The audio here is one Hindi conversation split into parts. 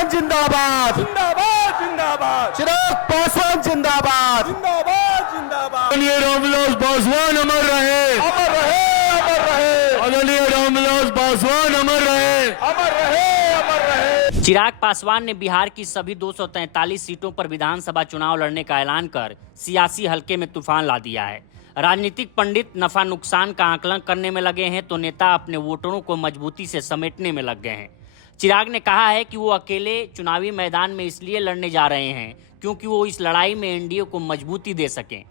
पासवान जिंदाबाद, जिंदाबाद जिंदाबाद, चिराग पासवान जिंदाबाद, जिंदाबाद जिंदाबाद। आदरणीय रामविलास पासवान अमर रहे, अमर रहे, अमर रहे, आदरणीय रामविलास पासवान अमर रहे, अमर रहे, अमर रहे। चिराग पासवान ने बिहार की सभी 243 सीटों पर विधानसभा चुनाव लड़ने का ऐलान कर सियासी हलके में तूफान ला दिया है। राजनीतिक पंडित नफा नुकसान का आकलन करने में लगे हैं तो नेता अपने वोटरों को मजबूती से समेटने में लग गए हैं। चिराग ने कहा है कि वो अकेले चुनावी मैदान में इसलिए लड़ने जा रहे हैं क्योंकि वो इस लड़ाई में एनडीए को मजबूती दे सकें।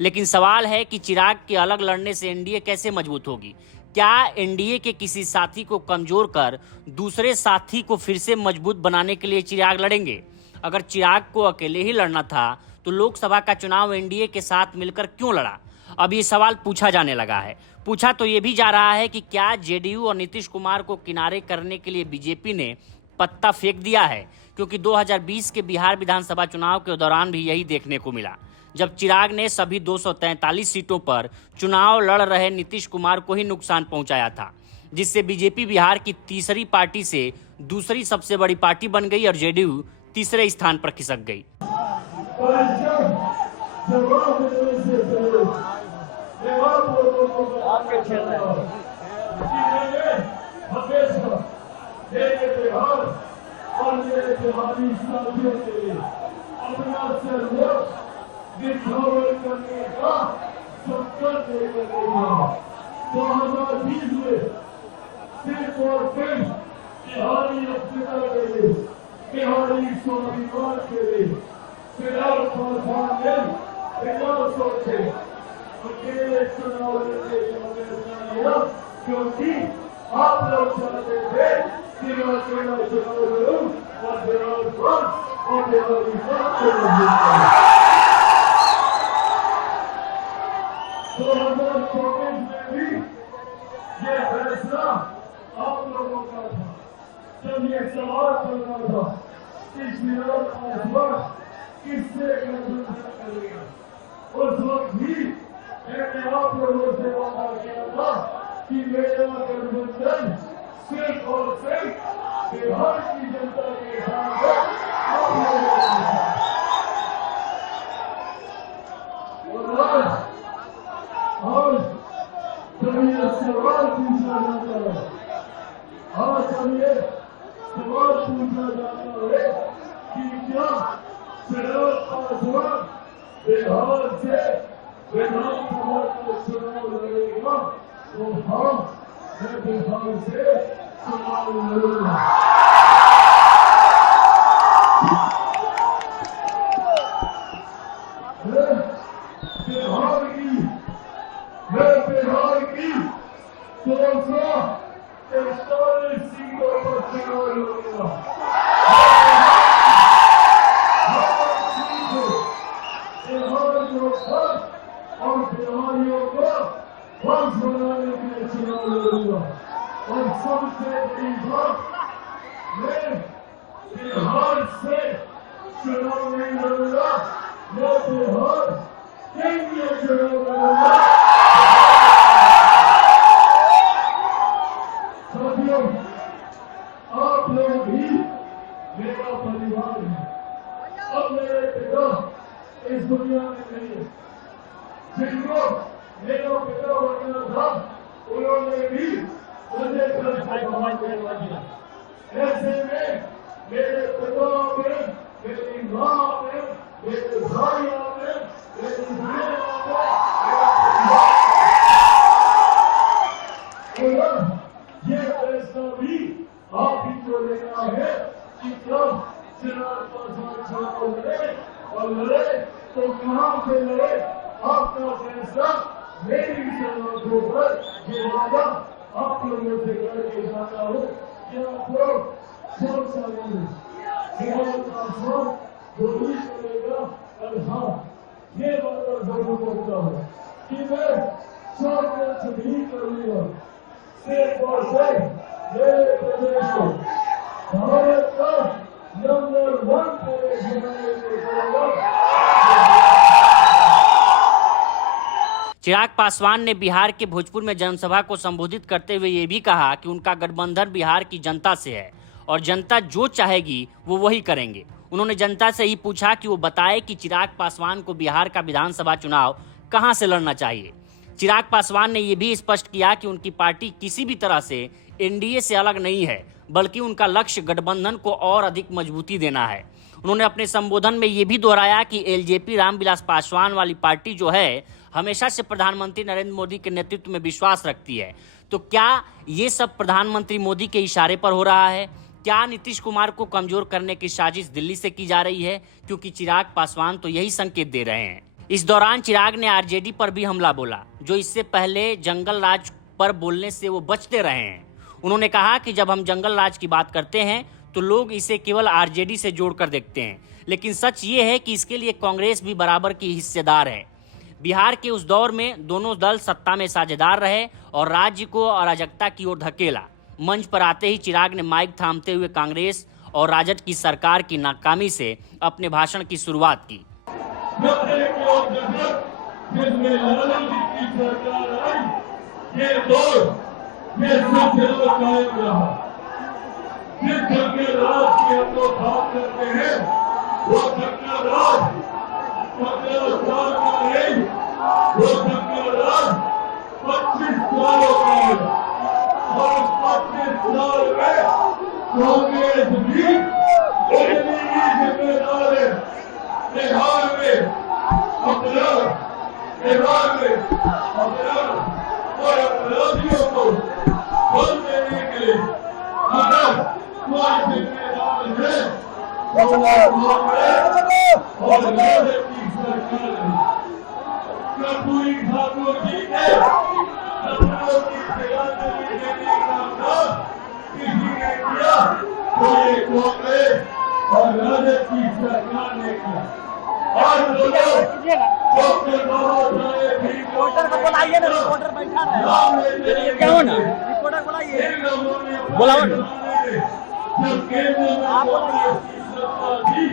लेकिन सवाल है कि चिराग के अलग लड़ने से एनडीए कैसे मजबूत होगी? क्या एनडीए के किसी साथी को कमजोर कर दूसरे साथी को फिर से मजबूत बनाने के लिए चिराग लड़ेंगे? अगर चिराग को अकेले ही लड़ना था तो लोकसभा का चुनाव एनडीए के साथ मिलकर क्यों लड़ा? अब ये सवाल पूछा जाने लगा है। पूछा तो ये भी जा रहा है कि क्या जेडीयू और नीतीश कुमार को किनारे करने के लिए बीजेपी ने पत्ता फेंक दिया है, क्योंकि 2020 के बिहार विधानसभा चुनाव के दौरान भी यही देखने को मिला, जब चिराग ने सभी 243 सीटों पर चुनाव लड़ रहे नीतीश कुमार को ही नुकसान पहुंचाया था, जिससे बीजेपी बिहार की तीसरी पार्टी से दूसरी सबसे बड़ी पार्टी बन गई और जेडीयू तीसरे स्थान पर खिसक गई। करने का संकल्प लेकर 2020 में सिर्फ और सिर्फ बिहारी अस्मिता के लिए, बिहारी स्वाभिमान के लिए चिराग पासवान ने बिना सोचे अकेले चुनाव लड़ने का फैसला लिया, क्योंकि आप लोग चाहते थे कि मैं अकेला चुनाव लड़ूं और बिहार पर और बिहारी पर 2024 में भी ये फैसला आप लोगों का था। जब ये सवाल करना था कि चिराग पासवान किससे गठबंधन करेगा, उस वक्त भी मैंने आप लोगों से वादा किया था कि मेरा गठबंधन सिर्फ और सिर्फ बिहार की जनता के साथ है, आप लोगों के साथ। और जब ये सवाल पूछा जाता है, आज जब ये सवाल पूछा जाता है कि क्या चिराग पासवान बिहार से विधानसभा का चुनाव लड़ेगा, तो हाँ, मैं बिहार से चुनाव लड़ूंगा। बिहार की 241 सीटों पर चुनाव लड़ूंगा। बिहार को और बिहारियों को वंश बनाने के लिए चुनाव लड़ूंगा। और सबसे बड़ी बात, मैं बिहार से चुनाव नहीं लड़ूंगा, मैं बिहार केंद्रीय चुनाव लड़ूंगा। साथियों, आप लोग भी मेरा परिवार है। अब मेरे पिता इस दुनिया में नहीं है। जिनको मेरा पिता बनना था, उन्होंने भी मुझे घर भगवान करवा दिया। ऐसे में मेरे पिता में, मेरी माँ में, मेरे भाई में, मेरी बहन में, ये फैसला भी आप ही को लेना है कि कब चिराग पासवान चुनाव लड़े और लड़े तो कहां से लड़े। आपका फैसला मेरी जरूरतों पर ये वादा आप लोगों से करके जाता हूँ कि आप लोग सब चाहिए चिराग पासवान गोली करेगा। और हाँ, ये वादा जरूर करता हूँ कि मैं 4 भी करूंगा। सिर्फ और सिर्फ मेरे चिराग पासवान ने बिहार के भोजपुर में जनसभा को संबोधित करते हुए ये भी कहा कि उनका गठबंधन बिहार की जनता से है और जनता जो चाहेगी वो वही करेंगे। उन्होंने जनता से ही पूछा कि वो बताए कि चिराग पासवान को बिहार का विधानसभा चुनाव कहां से लड़ना चाहिए। चिराग पासवान ने ये भी स्पष्ट किया कि उनकी पार्टी किसी भी तरह से एनडीए से अलग नहीं है, बल्कि उनका लक्ष्य गठबंधन को और अधिक मजबूती देना है। उन्होंने अपने संबोधन में ये भी दोहराया कि एलजेपी रामविलास पासवान वाली पार्टी जो है हमेशा से प्रधानमंत्री नरेंद्र मोदी के नेतृत्व में विश्वास रखती है। तो क्या ये सब प्रधानमंत्री मोदी के इशारे पर हो रहा है? क्या नीतीश कुमार को कमजोर करने की साजिश दिल्ली से की जा रही है? क्योंकि चिराग पासवान तो यही संकेत दे रहे हैं। इस दौरान चिराग ने आरजेडी पर भी हमला बोला, जो इससे पहले जंगल राज पर बोलने से वो बचते रहे हैं। उन्होंने कहा कि जब हम जंगल राज की बात करते हैं तो लोग इसे केवल आरजेडी से जोड़कर देखते हैं, लेकिन सच ये है कि इसके लिए कांग्रेस भी बराबर की हिस्सेदार है। बिहार के उस दौर में दोनों दल सत्ता में साझेदार रहे और राज्य को अराजकता की ओर धकेला। मंच पर आते ही चिराग ने माइक थामते हुए कांग्रेस और राजद की सरकार की नाकामी से अपने भाषण की शुरुआत की। वो जंगल राज 25 सालों का है और 25 साल में कांग्रेस भी इतनी ही जिम्मेदार है। बिहार में अपराध और अपराधियों को बल देने के लिए अगर कोई जिम्मेदार है तो कांग्रेस और राजद की सरकार है। पूरी ठाकुर जी ने सपनों की तिलांजलि देने का काम किसी ने किया तो ये कांग्रेस और राजद की सरकार ने किया। और डॉक्टर बाबा साहेब रिपोर्टर को बुलाइए ना, रिपोर्टर बैठा है क्या हो ना, रिपोर्टर बुलाइए, बुलाओ जब केंद्र में कांग्रेस की सत्ता थी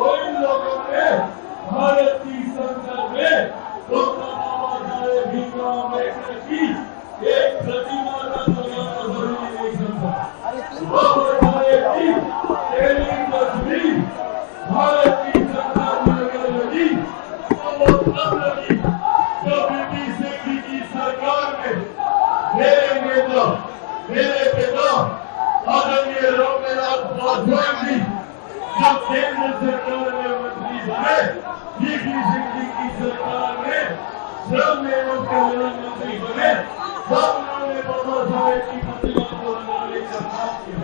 उन लोगों ने भारत की संसद में डॉक्टर बाबा साहेब भीमराव अम्बेडकर की एक प्रतिमा का बनाना जरूरी नहीं समझा। बाबा साहेब की पहली तस्वीर भारत की संसद में अगर लगी तो वो तब लगी जब ब्रिटिश सिंह की सरकार में मेरे नेता, मेरे पिता आदरणीय रामविलास पासवान जी जब केंद्र सरकार में मंत्री बने, ब्रिटिश सिंह की सरकार में श्रम एवं कल्याण मंत्री बने, तब उन्होंने बाबा साहेब की प्रतिमा को बनाने का काम किया।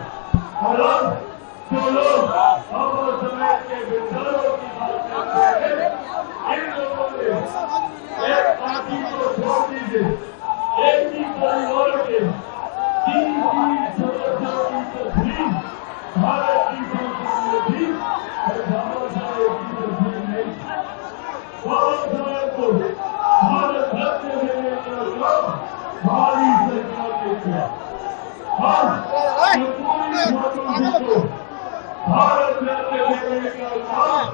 और अब जो लोग बाबा साहेब के विचारों की बात करते हैं, इन लोगों ने एक पार्टी को छोड़ दीजिए, एक ही परिवार के 3 सदस्यों की तस्वीर भारत की संसद में थी और बाबा साहेब की तस्वीर नहीं। बाबा साहेब को भारत रत्न देने का काम हमारी सरकार ने किया। हम पूरी ठाकुर को भारत रत्न देने का काम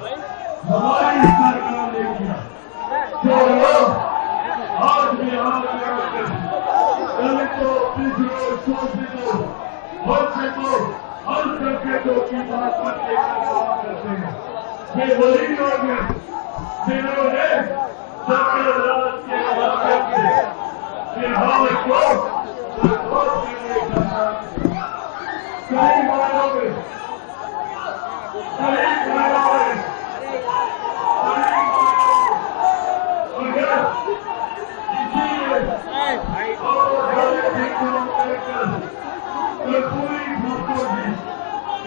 हमारी सरकार ने किया। जो लोग आज बिहार में दलितों, पिछड़ों, शोषितों, वंचितों, अल्पसंख्यकों की बात करने का काम करते हैं, वे वही लोग हैं जिन्होंने जंगल राज के माध्यम से बिहार को बर्बाद करने का काम किया। कई मायनों में पूरी ठाकुर जी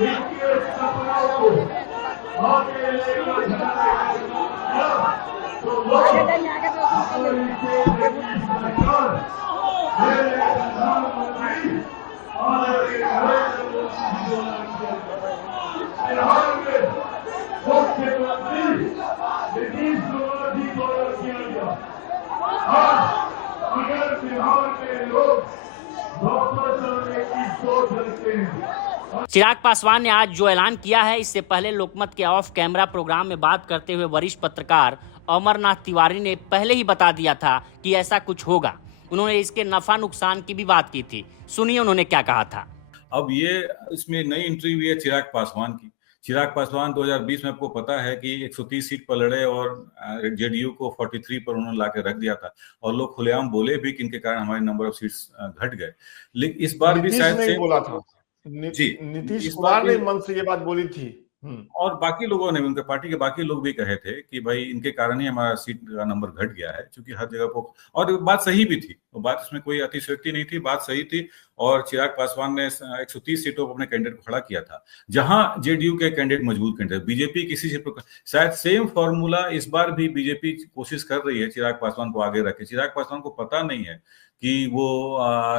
इनके सपनों को आगे लेकर जाने का काम किया तो लोग हमारी केंद्र की सरकार, मेरे प्रधानमंत्री आदरणीय नरेंद्र मोदी जी द्वारा किया। बिहार में मुख्यमंत्री नीतीश कुमार जी द्वारा किया गया। आज अगर बिहार में लोग वापस आने की सोच रखते हैं चिराग पासवान ने आज जो ऐलान किया है, इससे पहले लोकमत के ऑफ कैमरा प्रोग्राम में बात करते हुए वरिष्ठ पत्रकार अमरनाथ तिवारी ने पहले ही बता दिया था कि ऐसा कुछ होगा। उन्होंने इसके नफा नुकसान की भी बात की थी। सुनिए उन्होंने क्या कहा था। अब ये इसमें नई एंट्री हुई है चिराग पासवान की। चिराग पासवान 2020 में आपको पता है कि 130 सीट पर लड़े और जेडीयू को 43 पर उन्होंने लाके रख दिया था और लोग खुलेआम बोले भी कि इनके कारण हमारे नंबर ऑफ सीट्स घट गए। लेकिन इस बार भी शायद नहीं बोला था जी, नीतीश इस कुमार बार ने भी मन से ये बात बोली थी। और बाकी लोगों ने भी, उनके पार्टी के बाकी लोग भी कहे थे कि भाई इनके कारण ही हमारा सीट का नंबर घट गया है, क्योंकि हर जगह को, और बात सही भी थी, वो बात उसमें कोई अतिशयोक्ति नहीं थी, बात सही थी। और चिराग पासवान ने 130 सीटों पर अपने कैंडिडेट को खड़ा किया था, जहां जेडीयू के कैंडिडेट मजबूत कैंडिडेट, बीजेपी किसी सीट पर शायद सेम फॉर्मूला इस बार भी बीजेपी कोशिश कर रही है चिराग पासवान को आगे रखे। चिराग पासवान को पता नहीं है कि वो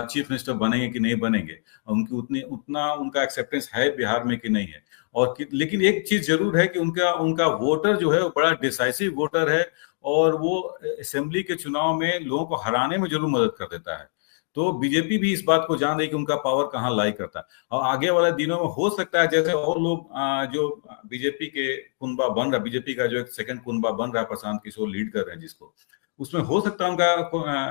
चीफ मिनिस्टर बनेंगे कि नहीं बनेंगे, उनकी उतना उनका एक्सेप्टेंस है बिहार में कि नहीं है। और लेकिन एक चीज जरूर है कि उनका वोटर जो है वो बड़ा डिसाइसिव वोटर है और वो असेंबली के चुनाव में लोगों को हराने में जरूर मदद कर देता है। तो बीजेपी भी इस बात को जान रही है कि उनका पावर कहाँ लाई करता है, और आगे वाले दिनों में हो सकता है जैसे और लोग जो बीजेपी के कुनबा बन रहा, बीजेपी का जो एक सेकंड कुनबा बन रहा है, प्रशांत किशोर लीड कर रहे हैं जिसको, उसमें हो सकता है उनका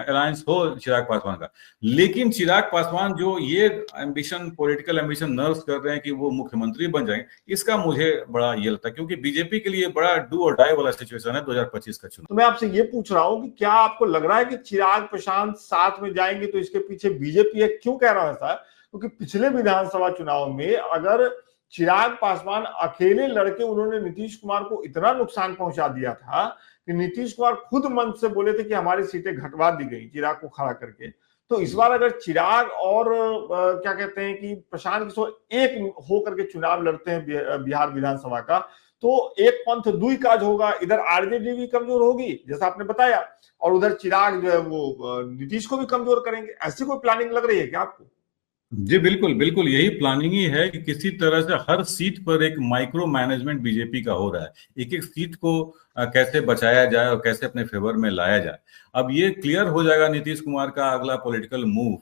अलायंस हो चिराग पासवान का। लेकिन चिराग पासवान जो ये एम्बिशन, पॉलिटिकल एम्बिशन नर्स कर रहे हैं कि वो मुख्यमंत्री बन जाएंगे, इसका मुझे बड़ा ये लगता है, क्योंकि बीजेपी के लिए बड़ा डू और डाई वाला सिचुएशन है 2025 का चुनाव। तो मैं आपसे ये पूछ रहा हूँ कि क्या आपको लग रहा है कि चिराग प्रशांत साथ में जाएंगे, तो इसके पीछे बीजेपी है? क्यों कह रहा है ऐसा? क्योंकि पिछले विधानसभा चुनाव में अगर चिराग पासवान अकेले लड़के उन्होंने नीतीश कुमार को इतना नुकसान पहुंचा दिया था कि नीतीश कुमार खुद मन से बोले थे कि हमारी सीटें घटवा दी गई चिराग को खड़ा करके। तो इस बार अगर चिराग और क्या कहते हैं कि प्रशांत किशोर एक होकर के चुनाव लड़ते हैं बिहार विधानसभा का, तो एक पंथ दुई काज होगा। इधर आरजेडी भी कमजोर होगी जैसा आपने बताया, और उधर चिराग जो है वो नीतीश को भी कमजोर करेंगे। ऐसी कोई प्लानिंग लग रही है क्या आपको? जी बिल्कुल बिल्कुल, यही प्लानिंग ही है कि किसी तरह से हर सीट पर एक माइक्रो मैनेजमेंट बीजेपी का हो रहा है, एक एक सीट को कैसे बचाया जाए और कैसे अपने फेवर में लाया जाए। अब ये क्लियर हो जाएगा नीतीश कुमार का अगला पॉलिटिकल मूव,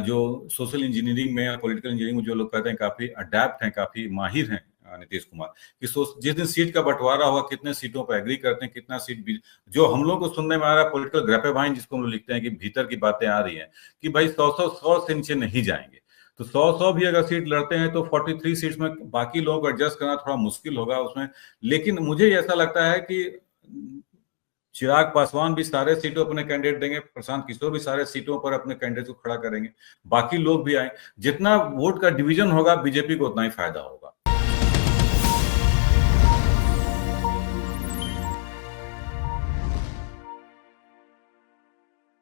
जो सोशल इंजीनियरिंग में, पॉलिटिकल इंजीनियरिंग में जो लोग कहते हैं काफी अडेप्ट हैं, काफी माहिर हैं नीतीश कुमार, कि जिस दिन सीट का बंटवारा होगा, कितने सीटों पर एग्री करते हैं, कितना सीट जो हम लोग को सुनने में आ रहा है, पॉलिटिकल ग्रेपेवाइन जिसको हम लोग लिखते हैं कि भीतर की बातें आ रही हैं कि भाई 100 से नीचे नहीं जाएंगे। तो 100 भी अगर सीट लड़ते हैं तो 43 सीट्स में बाकी लोगों को एडजस्ट करना थोड़ा मुश्किल होगा उसमें। लेकिन मुझे ऐसा लगता है कि चिराग पासवान भी सारे सीटों अपने कैंडिडेट देंगे, प्रशांत किशोर भी सारे सीटों पर अपने कैंडिडेट को खड़ा करेंगे, बाकी लोग भी आए। जितना वोट का डिवीजन होगा बीजेपी को उतना ही फायदा होगा।